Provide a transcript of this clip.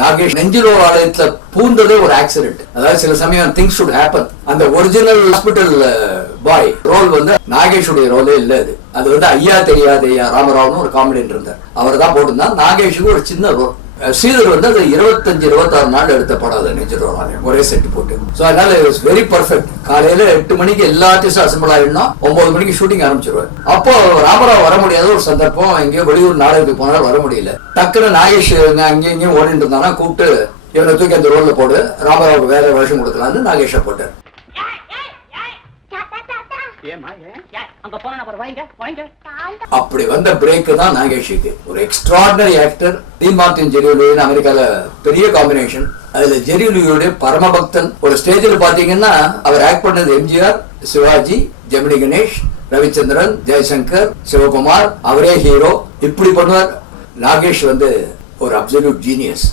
நாகேஷ் நெஞ்சில் ஒரு ஆலயத்துல பூந்ததே ஒரு ஆக்சிடென்ட். அதாவது சில சமயம் திங்ஸ் ஷுட் ஹேப்பன். அந்த ஒரிஜினல் ஹாஸ்பிட்டல் பாய் ரோல் வந்து நாகேஷுடைய ரோலே இல்ல. அது வந்து ஐயா தெரியாது ஐயா ராமராவ்னு ஒரு காமெடியன் இருந்தார், அவர் தான் போட்டிருந்தார். நாகேஷுக்கு ஒரு சின்ன ரோல். ஸ்ரீதர் வந்து அது 25-26 நாள் எடுத்த படம். அது நெஞ்சில் ஒரு ஆலயம் ஒரே செட் போட்டு. ஸோ அதனால இட் வாஸ் வெரி பர்ஃபெக்ட். காலையில 8 மணிக்கு எல்லா ஆர்டிஸ்டும் அசம்பிள் ஆயிடணும், 9 மணிக்கு ஷூட்டிங் ஆரம்பிச்சிருவார். அப்போ ராமராவ் வர முடியாத ஒரு சந்தர்ப்பம், எங்கேயோ வெளியூர் நாடகத்துக்கு போனாலும் வர முடியல. டக்குன்னு நாகேஷ் அங்கேயும் இங்கேயும் ஓடிட்டு இருந்தானா, கூப்பிட்டு இவனை தூக்கி அந்த ரோல்ல போடு, ராமராவுக்கு வேற வேஷம் கொடுக்கலான்னு நாகேஷை போட்டார். அப்படி வந்த பிரேக் தான் நாகேஷுக்கு. ஒரு எக்ஸ்ட்ராடினரி ஆக்டர். டீன் மார்ட்டின் ஜெரியுலியன் அமெரிக்கால பெரிய காம்பினேஷன். அதுல ஜெரியுலியோட பரமபக்தன். ஒரு ஸ்டேஜில் பாத்தீங்கன்னா அவர் ஆக்ட் பண்ணது எம்ஜிஆர், சிவாஜி, ஜெமினி கணேஷ், ரவிச்சந்திரன், ஜெய்சங்கர், சிவகுமார், அவரே ஹீரோ. இப்படி பண்ணுவார். நாகேஷ் வந்து ஒரு அப்சல்யூட் ஜீனியஸ்.